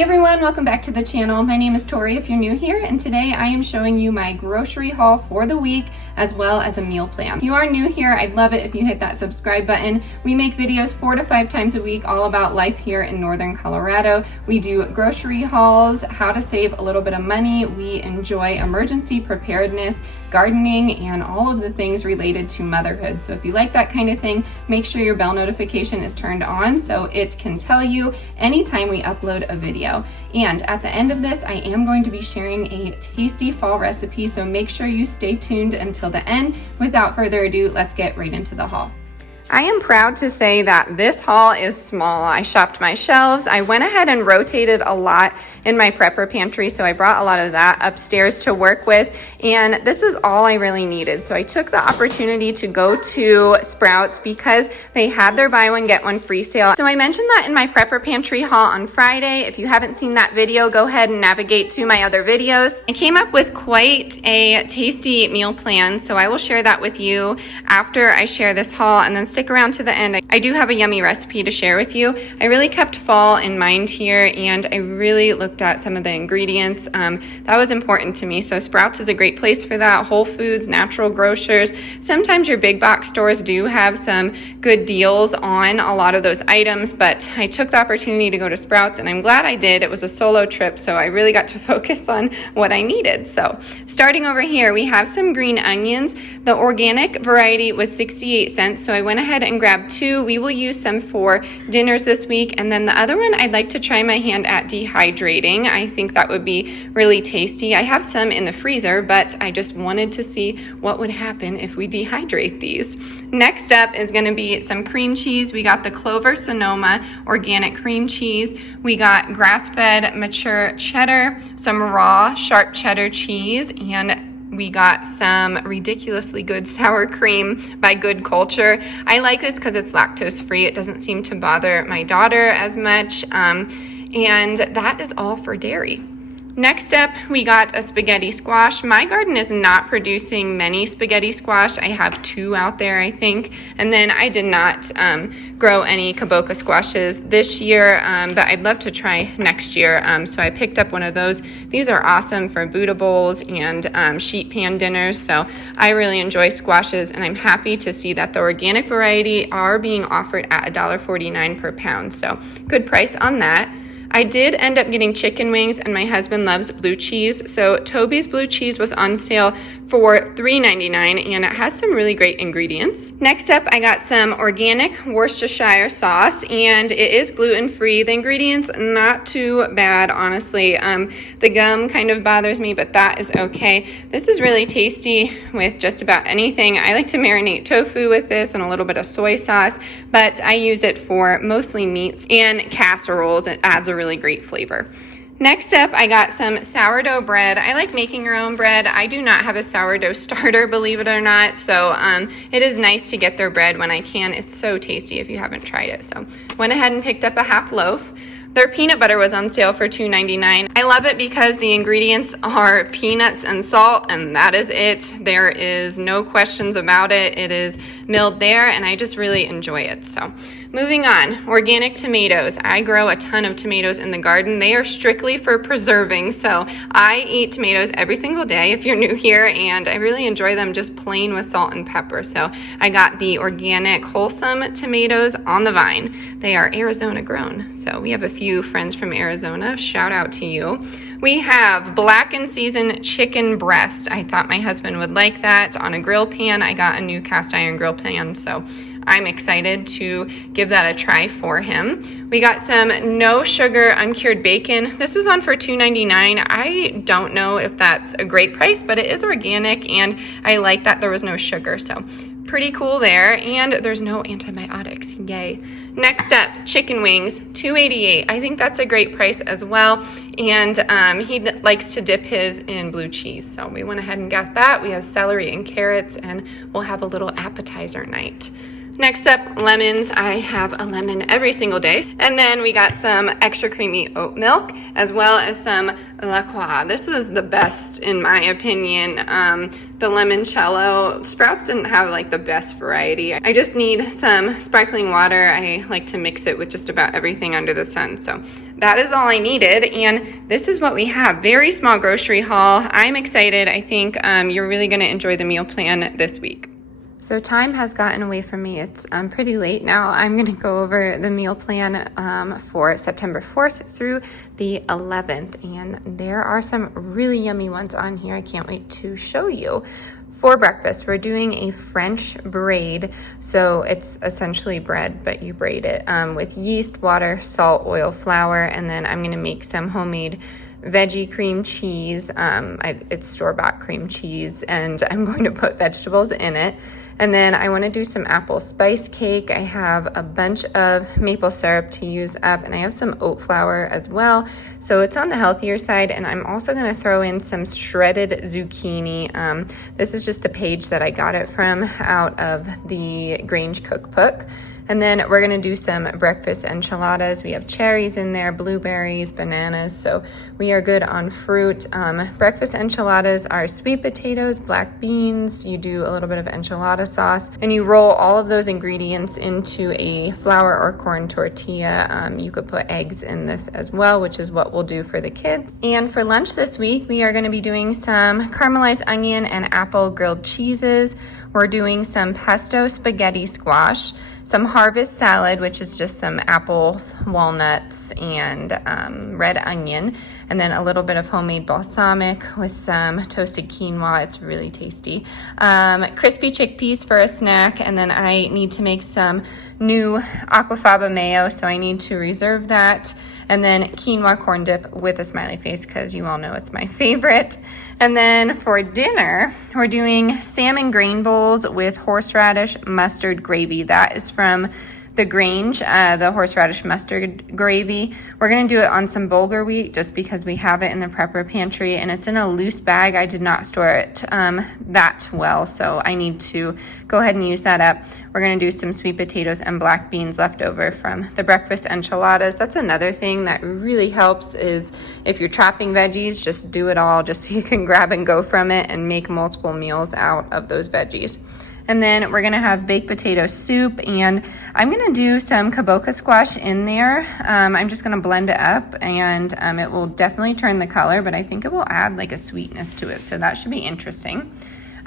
Hey everyone, welcome back to the channel. My name is Tori if you're new here, and today I am showing you my grocery haul for the week as well as a meal plan. If you are new here, I'd love it if you hit that subscribe button. We make videos 4 to 5 times a week all about life here in northern Colorado. We do grocery hauls, how to save a little bit of money. We enjoy emergency preparedness, gardening, and all of the things related to motherhood. So if you like that kind of thing, make sure your bell notification is turned on so it can tell you anytime we upload a video. And at the end of this, I am going to be sharing a tasty fall recipe, so make sure you stay tuned until the end. Without further ado, let's get right into the haul. I am proud to say that this haul is small. I shopped my shelves. I went ahead and rotated a lot in my prepper pantry, so I brought a lot of that upstairs to work with, and this is all I really needed. So I took the opportunity to go to Sprouts because they had their buy one get one free sale. So I mentioned that in my prepper pantry haul on Friday. If you haven't seen that video, go ahead and navigate to my other videos. I came up with quite a tasty meal plan, so I will share that with you after I share this haul, and then stick around to the end. I do have a yummy recipe to share with you. I really kept fall in mind here, and I really looked at some of the ingredients. That was important to me. So Sprouts is a great place for that. Whole Foods, natural grocers. Sometimes your big box stores do have some good deals on a lot of those items, but I took the opportunity to go to Sprouts, and I'm glad I did. It was a solo trip, so I really got to focus on what I needed. So starting over here, we have some green onions. The organic variety was 68 cents, so I went ahead and grabbed 2. We will use some for dinners this week, and then the other one I'd like to try my hand at dehydrating. I think that would be really tasty. I have some in the freezer, but I just wanted to see what would happen if we dehydrate these. Next up is going to be some cream cheese. We got the Clover Sonoma organic cream cheese. We got grass-fed mature cheddar, some raw sharp cheddar cheese, and we got some ridiculously good sour cream by Good Culture. I like this because it's lactose free. It doesn't seem to bother my daughter as much. And that is all for dairy. Next up, we got a spaghetti squash. My garden is not producing many spaghetti squash. I have 2 out there, I think. And then I did not grow any kaboka squashes this year, but I'd love to try next year. So I picked up one of those. These are awesome for Buddha bowls and sheet pan dinners. So I really enjoy squashes, and I'm happy to see that the organic variety are being offered at $1.49 per pound. So good price on that. I did end up getting chicken wings, and my husband loves blue cheese. So Toby's blue cheese was on sale for $3.99, and it has some really great ingredients. Next up, I got some organic Worcestershire sauce, and it is gluten-free. The ingredients, not too bad, honestly. The gum kind of bothers me, but that is okay. This is really tasty with just about anything. I like to marinate tofu with this and a little bit of soy sauce, but I use it for mostly meats and casseroles. It adds a really great flavor. Next up, I got some sourdough bread. I like making your own bread. I do not have a sourdough starter, believe it or not, so it is nice to get their bread when I can. It's so tasty if you haven't tried it. So went ahead and picked up a half loaf. Their peanut butter was on sale for $2.99. I love it because the ingredients are peanuts and salt, and that is it. There is no questions about it. It is milled there, and I just really enjoy it. So moving on, organic tomatoes. I grow a ton of tomatoes in the garden. They are strictly for preserving, so I eat tomatoes every single day if you're new here, and I really enjoy them just plain with salt and pepper. So I got the organic wholesome tomatoes on the vine. They are Arizona grown, so we have a few friends from Arizona. Shout out to you. We have Blackened seasoned chicken breast. I thought my husband would like that on a grill pan. I got a new cast iron grill pan, so I'm excited to give that a try for him. We got some no sugar uncured bacon. This was on for $2.99. I don't know if that's a great price, but it is organic, and I like that there was no sugar, so pretty cool there, and there's no antibiotics. Yay. Next up, chicken wings, $2.88. I think that's a great price as well, and he likes to dip his in blue cheese, so we went ahead and got that. We have celery and carrots, and we'll have a little appetizer night. Next up, lemons. I have a lemon every single day. And then we got some extra creamy oat milk, as well as some La Croix. This is the best in my opinion. The limoncello, Sprouts didn't have like the best variety. I just need some sparkling water. I like to mix it with just about everything under the sun. So that is all I needed. And this is what we have. Very small grocery haul. I'm excited. I think you're really gonna enjoy the meal plan this week. So time has gotten away from me. It's pretty late now. I'm gonna go over the meal plan for September 4th through the 11th. And there are some really yummy ones on here. I can't wait to show you. For breakfast, we're doing a French braid. So it's essentially bread, but you braid it with yeast, water, salt, oil, flour, and then I'm gonna make some homemade veggie cream cheese. It's store-bought cream cheese, and I'm going to put vegetables in it. And then I want to do some apple spice cake. I have a bunch of maple syrup to use up, and I have some oat flour as well. So it's on the healthier side, and I'm also going to throw in some shredded zucchini. This is just the page that I got it from out of the Grange Cookbook. And then we're gonna do some breakfast enchiladas. We have cherries in there, blueberries, bananas, so we are good on fruit. Breakfast enchiladas are sweet potatoes, black beans, you do a little bit of enchilada sauce, and you roll all of those ingredients into a flour or corn tortilla. You could put eggs in this as well, which is what we'll do for the kids. And for lunch this week, we are gonna be doing some caramelized onion and apple grilled cheeses. We're doing some pesto spaghetti squash, some harvest salad, which is just some apples, walnuts, and red onion, and then a little bit of homemade balsamic with some toasted quinoa. It's really tasty. Crispy chickpeas for a snack, and then I need to make some new aquafaba mayo, so I need to reserve that. And then quinoa corn dip with a smiley face, because you all know it's my favorite. And then for dinner, we're doing salmon grain bowls with horseradish mustard gravy. That is from the Grange, the horseradish mustard gravy. We're gonna do it on some bulgur wheat just because we have it in the prepper pantry, and it's in a loose bag. I did not store it that well, so I need to go ahead and use that up. We're gonna do some sweet potatoes and black beans left over from the breakfast enchiladas. That's another thing that really helps is if you're chopping veggies, just do it all just so you can grab and go from it and make multiple meals out of those veggies. And then we're gonna have baked potato soup, and I'm gonna do some kabocha squash in there. I'm just gonna blend it up, and it will definitely turn the color, but I think it will add like a sweetness to it, so that should be interesting.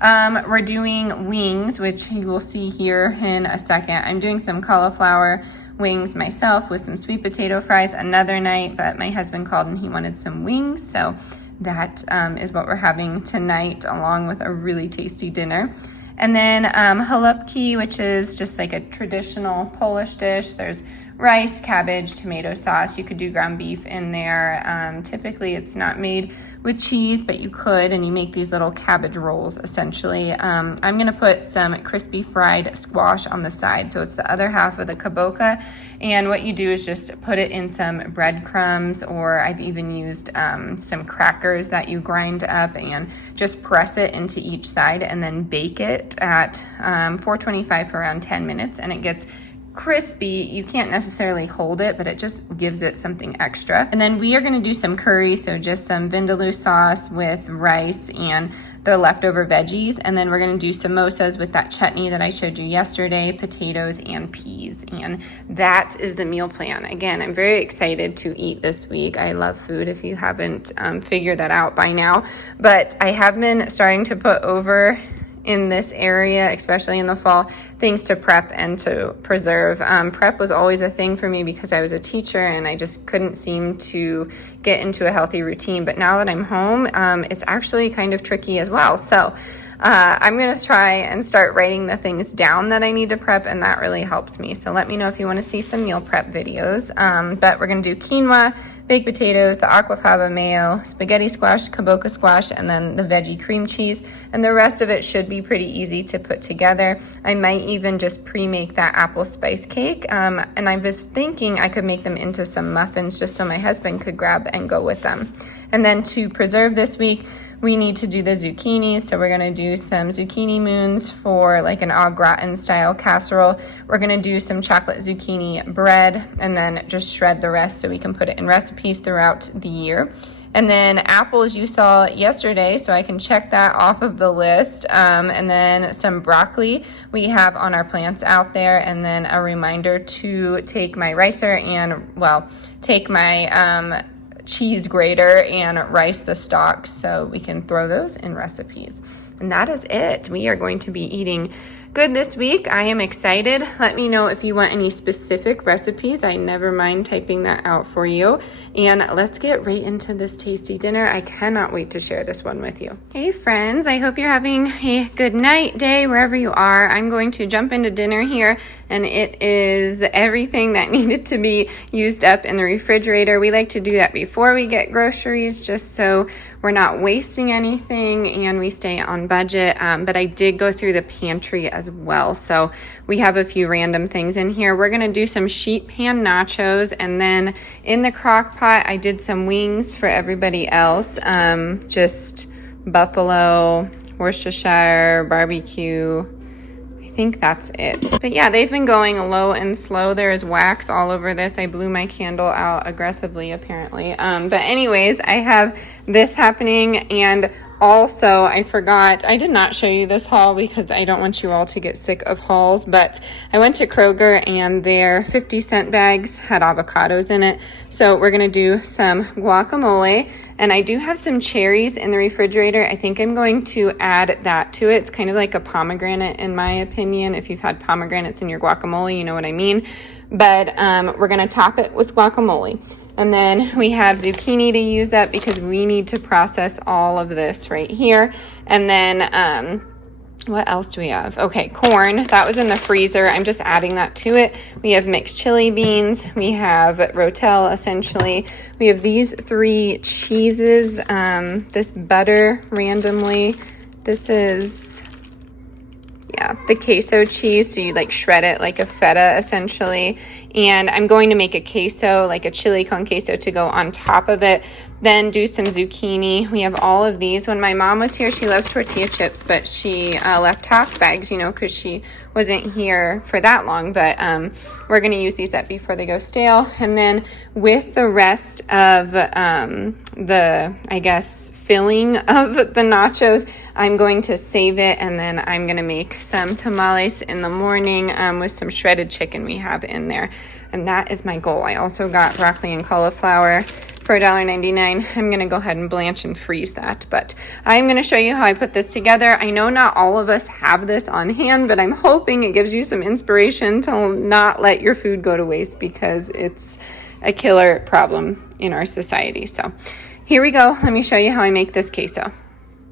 We're doing wings, which you will see here in a second. I'm doing some cauliflower wings myself with some sweet potato fries another night, but my husband called and he wanted some wings, so that is what we're having tonight, along with a really tasty dinner. And then Jalapki, which is just like a traditional Polish dish. There's rice, cabbage, tomato sauce. You could do ground beef in there. Typically it's not made with cheese, but you could, and you make these little cabbage rolls essentially. I'm gonna put some crispy fried squash on the side, so it's the other half of the kabocha. And what you do is just put it in some breadcrumbs, or I've even used some crackers that you grind up, and just press it into each side and then bake it at 425 for around 10 minutes, and it gets crispy. You can't necessarily hold it, but it just gives it something extra. And then we are going to do some curry, so just some vindaloo sauce with rice and the leftover veggies. And then we're going to do samosas with that chutney that I showed you yesterday, potatoes and peas. And that is the meal plan. Again, I'm very excited to eat this week. I love food, if you haven't figured that out by now. But I have been starting to put over in this area, especially in the fall, things to prep and to preserve. Prep was always a thing for me because I was a teacher and I just couldn't seem to get into a healthy routine. But now that I'm home, it's actually kind of tricky as well. So I'm going to try and start writing the things down that I need to prep, and that really helps me. So let me know if you want to see some meal prep videos. But we're going to do quinoa, baked potatoes, the aquafaba mayo, spaghetti squash, kabocha squash, and then the veggie cream cheese. And the rest of it should be pretty easy to put together. I might even just pre-make that apple spice cake. And I was thinking I could make them into some muffins just so my husband could grab and go with them. And then to preserve this week, we need to do the zucchini. So we're gonna do some zucchini moons for like an au gratin style casserole. We're gonna do some chocolate zucchini bread and then just shred the rest so we can put it in recipes throughout the year. And then apples you saw yesterday, so I can check that off of the list. And then some broccoli we have on our plants out there. And then a reminder to take my ricer and, well, take my cheese grater and rice the stalks so we can throw those in recipes. And that is it. We are going to be eating good this week. I am excited. Let me know if you want any specific recipes. I never mind typing that out for you. And let's get right into this tasty dinner. I cannot wait to share this one with you. Hey friends, I hope you're having a good night, day, wherever you are. I'm going to jump into dinner here, and it is everything that needed to be used up in the refrigerator. We like to do that before we get groceries, just so we're not wasting anything and we stay on budget. But I did go through the pantry as well. So we have a few random things in here. We're gonna do some sheet pan nachos, and then in the crock pot, I did some wings for everybody else. Just buffalo, Worcestershire, barbecue. I think that's it. But yeah, they've been going low and slow. There is wax all over this. I blew my candle out aggressively, apparently. But anyways, I have this happening, and also I forgot, I did not show you this haul because I don't want you all to get sick of hauls, but I went to Kroger and their 50-cent bags had avocados in it. So we're gonna do some guacamole, and I do have some cherries in the refrigerator. I think I'm going to add that to it. It's kind of like a pomegranate in my opinion. If you've had pomegranates in your guacamole, you know what I mean. But we're gonna top it with guacamole. And then we have zucchini to use up because we need to process all of this right here. And then what else do we have? Okay, corn. That was in the freezer. I'm just adding that to it. We have mixed chili beans. We have rotel, essentially. We have these 3 cheeses. This butter randomly. This is, yeah, the queso cheese. So you like shred it like a feta, essentially. And I'm going to make a queso, like a chili con queso, to go on top of it. Then do some zucchini. We have all of these. When my mom was here, she loves tortilla chips, but she left half bags, you know, because she wasn't here for that long. But we're going to use these up before they go stale. And then with the rest of the, I guess, filling of the nachos, I'm going to save it, and then I'm going to make some tamales in the morning with some shredded chicken we have in there. And that is my goal. I also got broccoli and cauliflower for $1.99. I'm gonna go ahead and blanch and freeze that, but I'm gonna show you how I put this together. I know not all of us have this on hand, but I'm hoping it gives you some inspiration to not let your food go to waste, because it's a killer problem in our society. So here we go. Let me show you how I make this queso.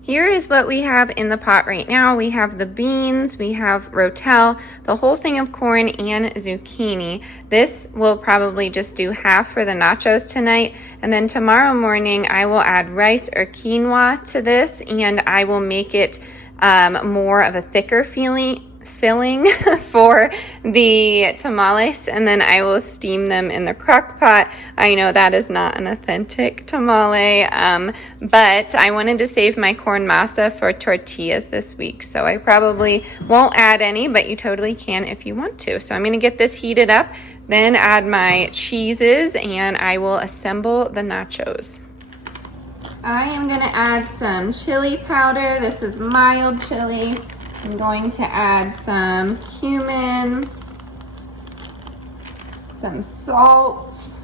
Here is what we have in the pot right now. We have the beans, we have rotel, the whole thing of corn, and zucchini. This will probably just do half for the nachos tonight. And then tomorrow morning, I will add rice or quinoa to this, and I will make it more of a thicker filling for the tamales, and then I will steam them in the crock pot. I know that is not an authentic tamale, but I wanted to save my corn masa for tortillas this week, so I probably won't add any, but you totally can if you want to. So I'm going to get this heated up, then add my cheeses, and I will assemble the nachos. I am going to add some chili powder. This is mild chili. I'm going to add some cumin, some salt,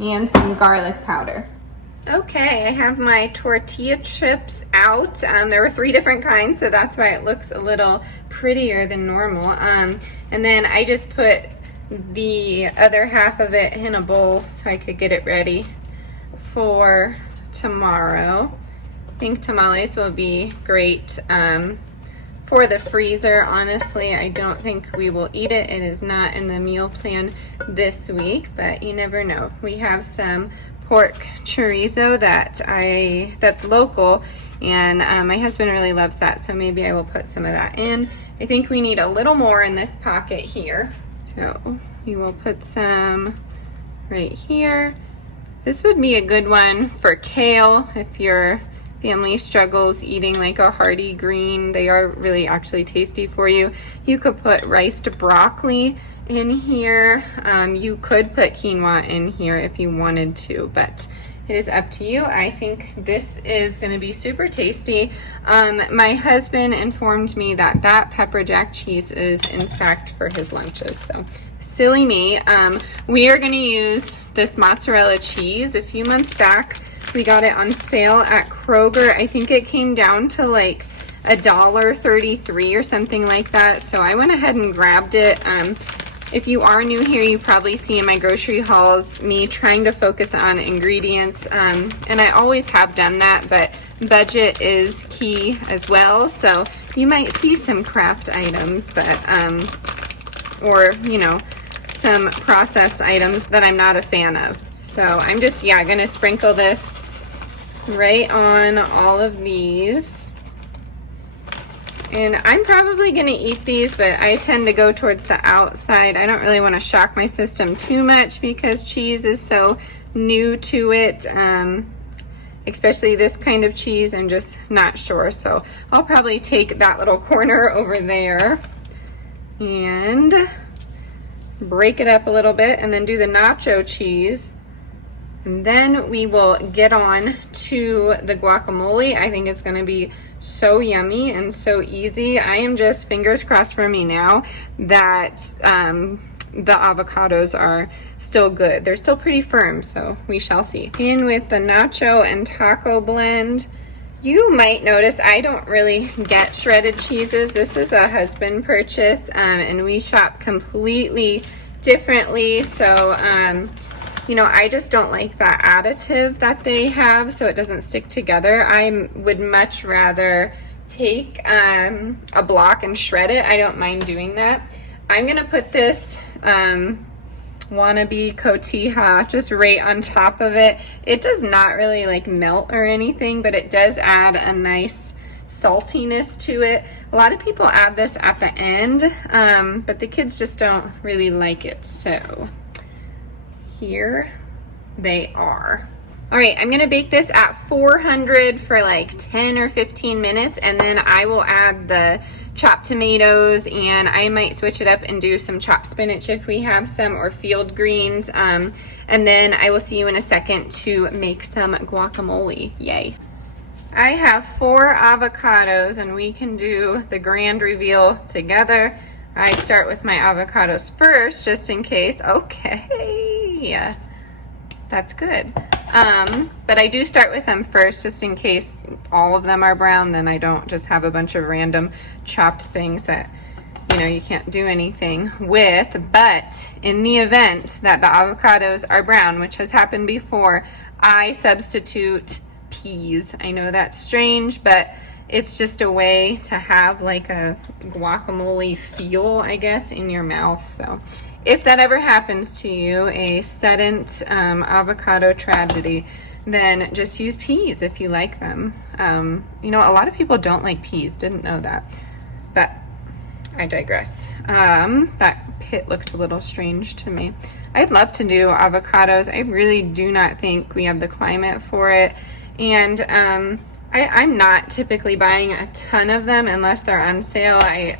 and some garlic powder. Okay, I have my tortilla chips out. There were 3 different kinds, so that's why it looks a little prettier than normal. And then I just put the other half of it in a bowl so I could get it ready for tomorrow. I think tamales will be great for the freezer. Honestly, I don't think we will eat it. It is not in the meal plan this week, but you never know. We have some pork chorizo that's local, and my husband really loves that, so maybe I will put some of that in. I think we need a little more in this pocket here, so we will put some right here. This would be a good one for kale if your family struggles eating like a hearty green. They are really actually tasty for you. You could put riced broccoli in here. You could put quinoa in here if you wanted to, but it is up to you. I think this is gonna be super tasty. My husband informed me that that pepper jack cheese is in fact for his lunches, so silly me. We are gonna use this mozzarella cheese. A few months back, we got it on sale at Kroger. I think it came down to like $1.33 or something like that, so I went ahead and grabbed it. If you are new here, you probably see in my grocery hauls me trying to focus on ingredients, and I always have done that, but budget is key as well. So you might see some craft items, but or you know, some processed items that I'm not a fan of. So I'm just gonna sprinkle this right on all of these. And I'm probably gonna eat these, but I tend to go towards the outside. I don't really wanna shock my system too much because cheese is so new to it, especially this kind of cheese. I'm just not sure. So I'll probably take that little corner over there and break it up a little bit and then do the nacho cheese. And then we will get on to the guacamole. I think it's gonna be so yummy and so easy. I am just fingers crossed for me now that the avocados are still good. They're still pretty firm, so we shall see. In with the nacho and taco blend. You might notice I don't really get shredded cheeses. This is a husband purchase, and we shop completely differently. So you know, I just don't like that additive that they have, so it doesn't stick together. I would much rather take a block and shred it. I don't mind doing that. I'm gonna put this wannabe cotija just right on top of it. It does not really like melt or anything, but it does add a nice saltiness to it. A lot of people add this at the end, but the kids just don't really like it, so here they are. All right, I'm gonna bake this at 400 for like 10 or 15 minutes, and then I will add the chopped tomatoes, and I might switch it up and do some chopped spinach if we have some, or field greens, and then I will see you in a second to make some guacamole. Yay. I have 4 avocados, and we can do the grand reveal together. I start with my avocados first, just in case. Okay, that's good. But I do start with them first, just in case all of them are brown, then I don't just have a bunch of random chopped things that, you know, you can't do anything with. But in the event that the avocados are brown, which has happened before, I substitute peas. I know that's strange, but it's just a way to have like a guacamole feel, I guess, in your mouth. So if that ever happens to you, a sudden avocado tragedy, then just use peas if you like them. You know, a lot of people don't like peas, didn't know that, but I digress. That pit looks a little strange to me. I'd love to do avocados. I really do not think we have the climate for it. And I'm not typically buying a ton of them unless they're on sale. I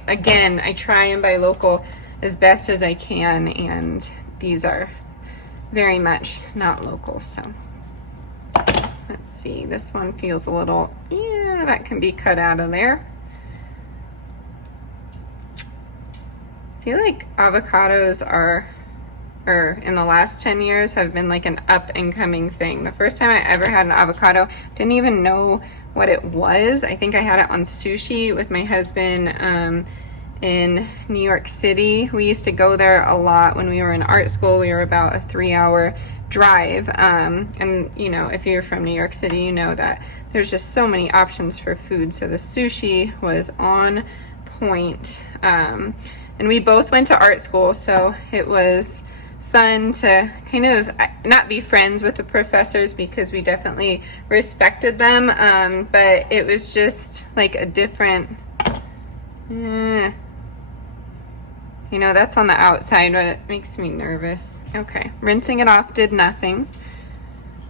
try and buy local as best as I can, and these are very much not local. So let's see, this one feels a little, that can be cut out of there. I feel like avocados are, or in the last 10 years, have been like an up and coming thing. The first time I ever had an avocado, didn't even know what it was. I think I had it on sushi with my husband in New York City. We used to go there a lot when we were in art school. We were about a 3-hour drive. And you know, if you're from New York City, you know that there's just so many options for food. So the sushi was on point. And we both went to art school, so it was fun to kind of not be friends with the professors because we definitely respected them, but it was just like a different, you know, that's on the outside, but it makes me nervous. Okay, rinsing it off did nothing.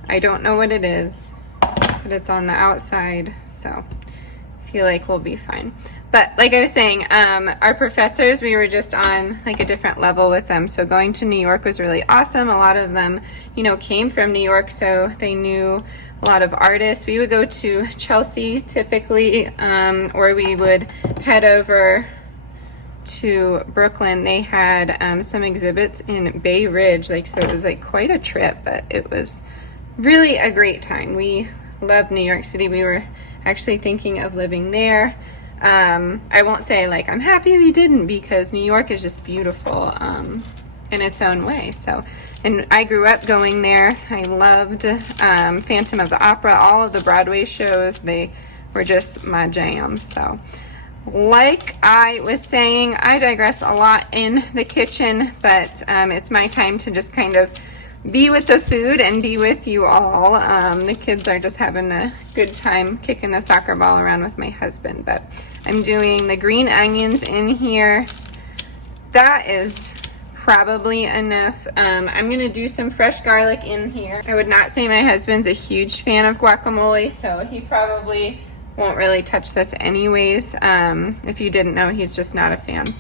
I don't know what it is, but it's on the outside, so I feel like we'll be fine. But like I was saying, our professors, we were just on like a different level with them. So going to New York was really awesome. A lot of them, you know, came from New York, so they knew a lot of artists. We would go to Chelsea typically, or we would head over to Brooklyn. They had some exhibits in Bay Ridge, like, so it was like quite a trip, but it was really a great time. We love New York City. We were actually thinking of living there. I won't say like I'm happy we didn't, because New York is just beautiful in its own way. So, and I grew up going there. I loved Phantom of the Opera, all of the Broadway shows. They were just my jam. So like I was saying, I digress a lot in the kitchen, but it's my time to just kind of be with the food and be with you all. The kids are just having a good time kicking the soccer ball around with my husband. But I'm doing the green onions in here. That is probably enough. I'm gonna do some fresh garlic in here. I would not say my husband's a huge fan of guacamole, so he probably won't really touch this anyways. If you didn't know, he's just not a fan.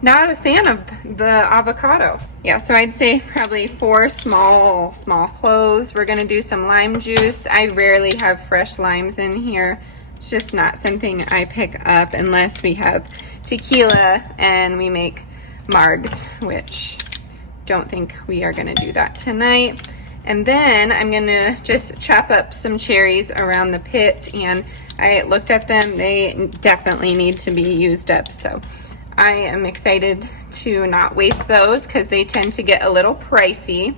Not a fan of the avocado. Yeah, so I'd say probably 4 small cloves. We're gonna do some lime juice. I rarely have fresh limes in here. It's just not something I pick up unless we have tequila and we make margs, which don't think we are gonna do that tonight. And then I'm gonna just chop up some cherries around the pit, and I looked at them. They definitely need to be used up, so I am excited to not waste those because they tend to get a little pricey.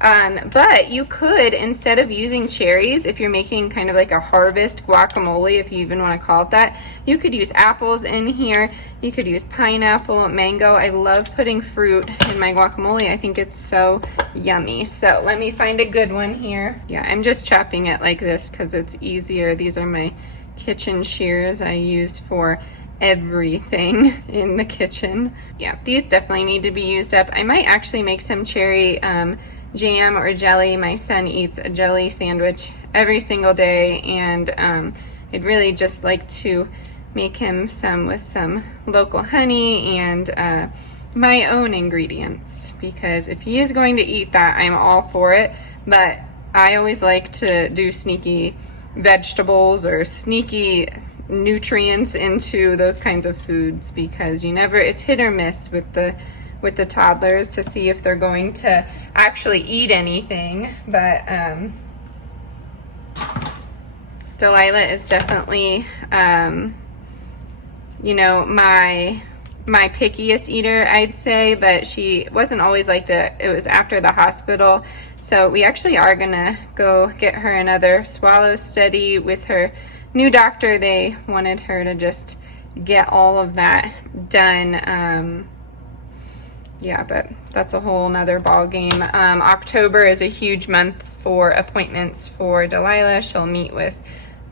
But you could, instead of using cherries, if you're making kind of like a harvest guacamole, if you even want to call it that, you could use apples in here. You could use pineapple, mango. I love putting fruit in my guacamole. I think it's so yummy. So let me find a good one here. Yeah, I'm just chopping it like this because it's easier. These are my kitchen shears I use for everything in the kitchen. Yeah, these definitely need to be used up. I might actually make some cherry jam or jelly. My son eats a jelly sandwich every single day, and I'd really just like to make him some with some local honey and my own ingredients, because if he is going to eat that, I'm all for it. But I always like to do sneaky vegetables or sneaky nutrients into those kinds of foods, because you never, it's hit or miss with the toddlers to see if they're going to actually eat anything. But Delilah is definitely you know, my pickiest eater, I'd say, but she wasn't always like that. It was after the hospital. So we actually are gonna go get her another swallow study with her new doctor. They wanted her to just get all of that done. Yeah, but that's a whole nother ball game. October is a huge month for appointments for Delilah. She'll meet with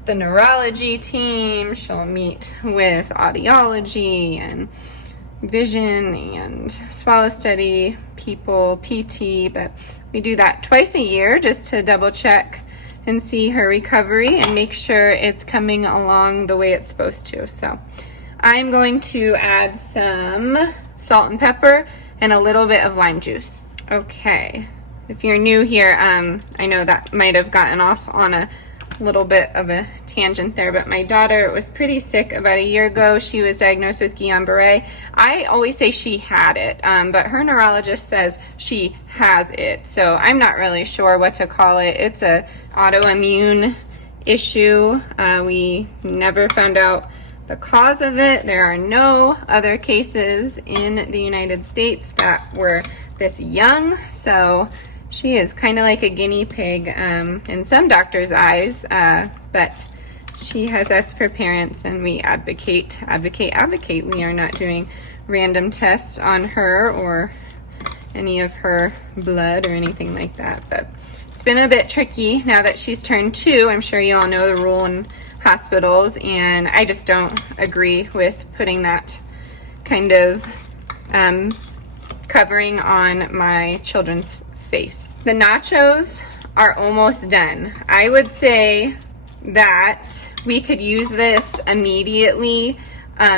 the neurology team. She'll meet with audiology and vision and swallow study people, PT, but we do that twice a year just to double check and see her recovery and make sure it's coming along the way it's supposed to. So I'm going to add some salt and pepper and a little bit of lime juice. Okay, if you're new here, I know that might have gotten off on a little bit of a tangent there, but my daughter was pretty sick about a year ago. She was diagnosed with Guillain-Barré. I always say she had it, but her neurologist says she has it. So I'm not really sure what to call it. It's a autoimmune issue. We never found out the cause of it. There are no other cases in the United States that were this young. So she is kind of like a guinea pig in some doctors' eyes, but she has us for parents, and we advocate. We are not doing random tests on her or any of her blood or anything like that. But it's been a bit tricky now that she's turned 2. I'm sure you all know the rule in hospitals, and I just don't agree with putting that kind of covering on my children's face. The nachos are almost done. I would say that we could use this immediately.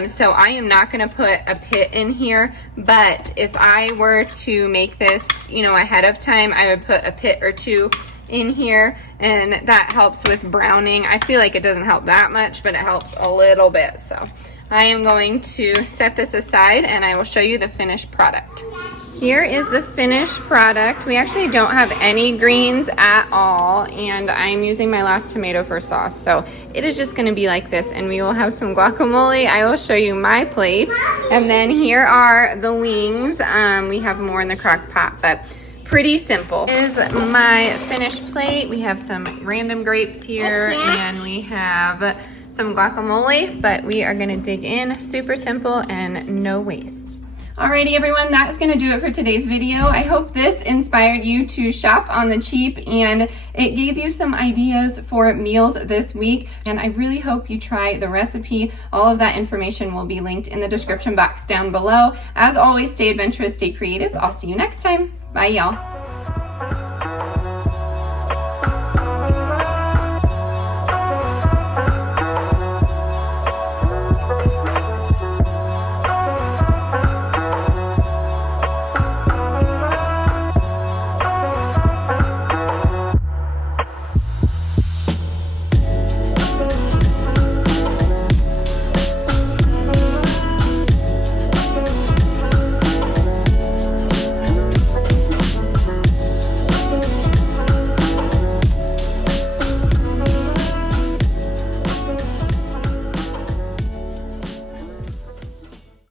So I am not gonna put a pit in here, but if I were to make this, you know, ahead of time, I would put a pit or two in here, and that helps with browning. I feel like it doesn't help that much, but it helps a little bit. So I am going to set this aside and I will show you the finished product. Here is the finished product. We actually don't have any greens at all, and I'm using my last tomato for sauce. So it is just gonna be like this, and we will have some guacamole. I will show you my plate. And then here are the wings. We have more in the crock pot, but pretty simple. This is my finished plate. We have some random grapes here, and we have some guacamole, but we are gonna dig in. Super simple and no waste. Alrighty everyone, that is gonna do it for today's video. I hope this inspired you to shop on the cheap and it gave you some ideas for meals this week. And I really hope you try the recipe. All of that information will be linked in the description box down below. As always, stay adventurous, stay creative. I'll see you next time. Bye y'all.